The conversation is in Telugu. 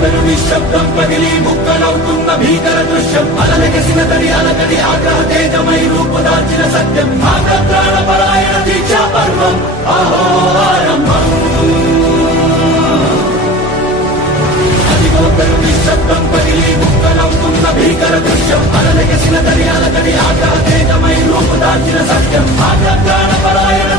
పెను నిశ్శబ్దం పగిలి ముక్కలవుతున్న భీకర దృశ్యం అలలెగసిన తడి అలకడి ఆగ్రహ తేజమై రూపుదాల్చిన సత్యం ఆగ్రహ పరాయణ దీక్షా పర్వం అహో